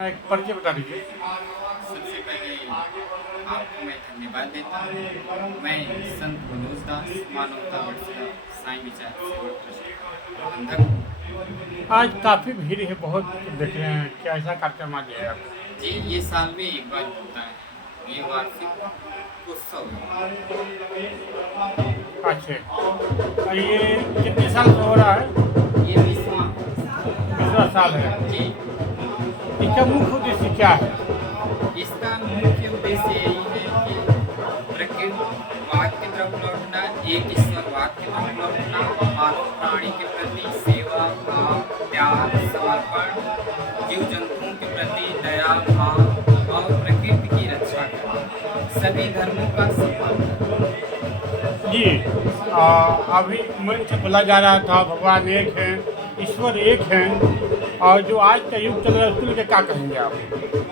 एक परिचय बता दीजिए। सबसे पहले आपको मैं धन्यवाद देता हूँ। मैं संत मनोज दास मानवता वर्षगा साईं विचार सेवा ट्रस्ट का प्रबंधक हूँ। आज काफ़ी भीड़ है, बहुत देख रहे हैं, क्या ऐसा कार्यक्रम आज है आपका? जी, ये साल में एक बार होता है। ये वार्षिक उत्सव अच्छा, और ये कितने साल से हो रहा है? है। ये 20वां 20वां साल है। जी, इसका मुख्य उद्देश्य क्या है? इसका मुख्य उद्देश्य यही है कि प्रकृतिवाद की तरफ लौटना, एक ईश्वरवाद की तरफ लौटना, मानव प्राणी के प्रति सेवा भाव, त्याग, समर्पण, जीव जंतुओं के प्रति दया भाव और प्रकृति की रक्षा करना, सभी धर्मों का सम्मान करना। जी, अभी मन से बोला जा रहा था भगवान एक हैं, ईश्वर एक हैं, और जो आज का युग चल रहा है उसको लेकर क्या कहेंगे आप?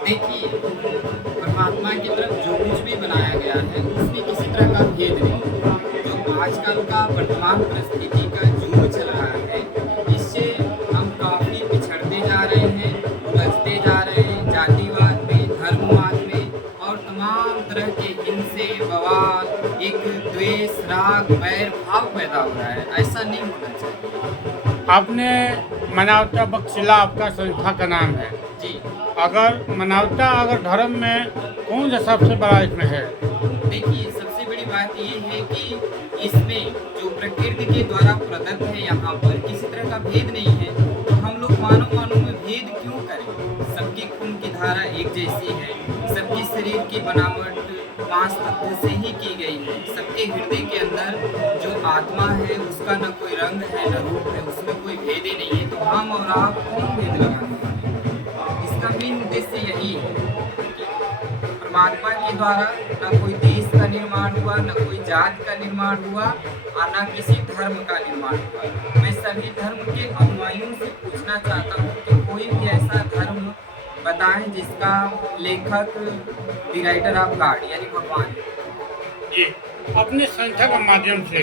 देखिए, परमात्मा की तरफ जो कुछ भी बनाया गया है उसमें किसी तरह का भेद नहीं। जो आजकल का वर्तमान परिस्थिति का युग चल रहा है, इससे हम काफ़ी पिछड़ते जा रहे हैं, उलझते जा रहे हैं, जातिवाद में, धर्मवाद में और तमाम तरह के हिंसे, बवाल, एक द्वेष, राग, वैर भाव पैदा हो रहा है। ऐसा नहीं होना चाहिए। आपने मानवता बख्शिला आपका संस्था का नाम है। जी, अगर मानवता अगर धर्म में कौन सा सबसे बड़ा इसमें है? देखिए, सबसे बड़ी बात ये है कि इसमें जो प्रकृति के द्वारा प्रदत्त है, यहाँ पर किसी तरह का भेद नहीं है। तो हम लोग मानव में भेद क्यों करें? सबकी खून की धारा एक जैसी है, सबकी शरीर की बनावट 5 तत्वों से ही की गई है। सबके हृदय के अंदर जो आत्मा है उसका न कोई रंग है न रूप है, उसमें कोई भेद ही नहीं है। तो हम और आप कौन भेद लगाने वाले? इसका मेन उद्देश्य यही है कि परमात्मा के द्वारा न कोई देश का निर्माण हुआ, न कोई जाति का निर्माण हुआ और न किसी धर्म का निर्माण हुआ। मैं सभी धर्म के अनुयायियों से पूछना चाहता हूँ कि कोई भी ऐसा धर्म बताएं जिसका लेखक द राइटर ऑफ गॉड यानी भगवान है। जी, अपने संस्था के माध्यम से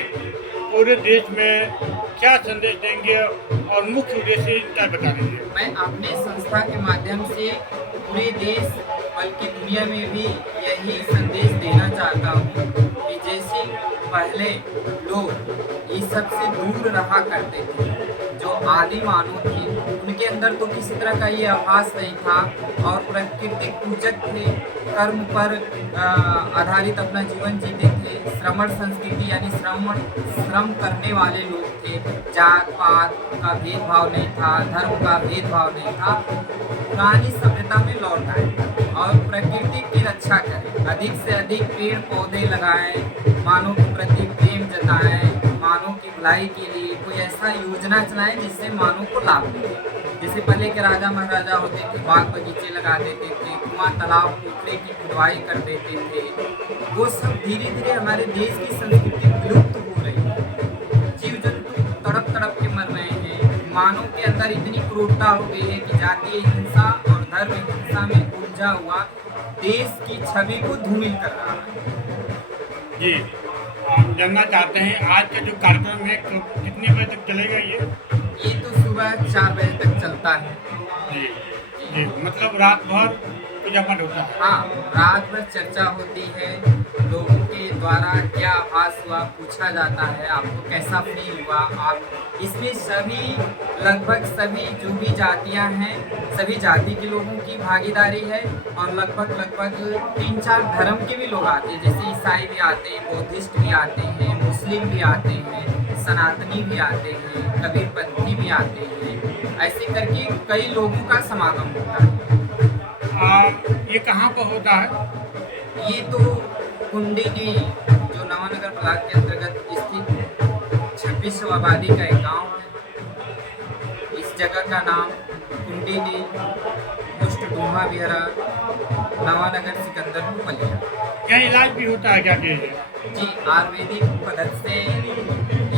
पूरे देश में क्या संदेश देंगे और मुख्य उद्देश्य क्या बता दीजिए? मैं अपने संस्था के माध्यम से पूरे देश बल्कि दुनिया में भी यही संदेश देना चाहता हूँ कि जैसे पहले लोग इस सब से दूर रहा करते थे, जो आदि मानव थे उनके अंदर तो किसी तरह का ये आभास नहीं था और प्राकृतिक पूजक थे, कर्म पर आधारित अपना जीवन जीते थे, श्रमण संस्कृति यानी श्रम करने वाले लोग थे, जात पात का भेदभाव नहीं था, धर्म का भेदभाव नहीं था। पुरानी सभ्यता में लौट आए और प्रकृति की रक्षा करें, अधिक से अधिक पेड़ पौधे लगाएं, मानव के प्रति प्रेम जताएं, मानव की भलाई के लिए कोई ऐसा योजना चलाएं जिससे मानव को लाभ मिले। जैसे पहले के राजा महाराजा होते थे, बाग बगीचे लगा देते थे, कुआं तालाब पोखरे की खुदवाई कर देते थे, वो सब धीरे धीरे हमारे देश की संस्कृति विलुप्त हो रही है। जीव जंतु तड़प तड़प के मर रहे हैं, मानव के अंदर इतनी क्रूरता हो गई है कि जातीय हिंसा और धर्म हिंसा में उलझा हुआ देश की छवि को धूमिल कर रहा है। जी, हम जानना चाहते हैं आज का जो कार्यक्रम है कितने बजे तक चलेगा ये? तो सुबह 4 बजे तक चलता है। जी जी, मतलब रात भर पूजा पाठ होता है? हाँ, रात भर चर्चा होती है, लोगों के द्वारा क्या आभास हुआ पूछा जाता है, आपको कैसा फील हुआ। आप इसमें सभी लगभग सभी जो भी जातियां हैं, सभी जाति के लोगों की भागीदारी है और लगभग 3-4 धर्म के भी लोग आते हैं, जैसे ईसाई भी आते हैं, बौद्धिस्ट भी आते हैं, मुस्लिम भी आते हैं, सनातनी भी आते हैं, कबीरपंथी भी आते हैं। ऐसे करके कई लोगों का समागम होता है। ये कहाँ पर होता है? ये तो कुंडिनी जो नवानगर ब्लॉक के अंतर्गत स्थित 26 आबादी का एक गांव है। इस जगह का नाम कुंडिनी, पोस्ट डूमा बिहरा, नवानगर सिकंदरपुर बलिया। क्या इलाज भी होता है क्या के? जी, आयुर्वेदिक पद्धति से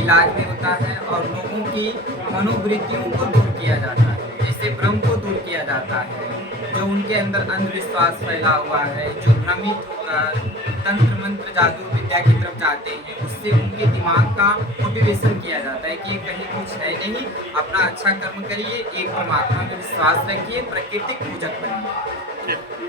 इलाज भी होता है और लोगों की मनोवृत्तियों को दूर किया जाता है। जैसे से भ्रम को दूर किया जाता है। जो उनके अंदर अंधविश्वास फैला हुआ है, जो भ्रमित होकर तंत्र मंत्र जादू विद्या की तरफ जाते हैं, उससे उनके दिमाग का मोटिवेशन किया जाता है कि ये कहीं कुछ है नहीं, अपना अच्छा कर्म करिए, एक परमात्मा में विश्वास रखिए, प्राकृतिक पूजक बनिए।